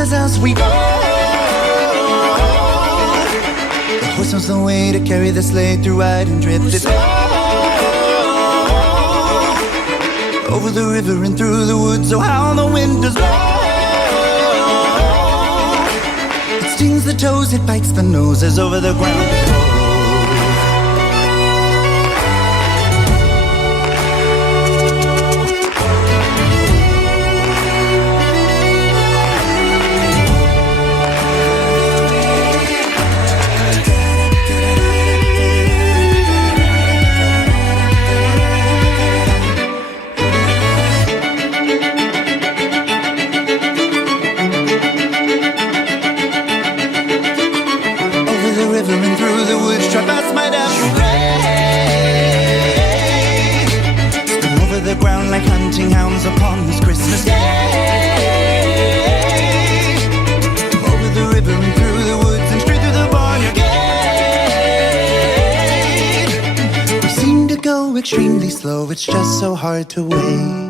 Father's house we go. The horse knows the way to carry the sleigh through wide and drifted snow. Over the river and through the woods, oh how the wind does blow. It stings the toes, it bites the nose as over the ground it goes. And through the woods, traverse my dapple way. Spin over the ground like hunting hounds upon this Christmas day. Over the river and through the woods and straight through the barnyard gate. We seem to go extremely slow, it's just so hard to wait.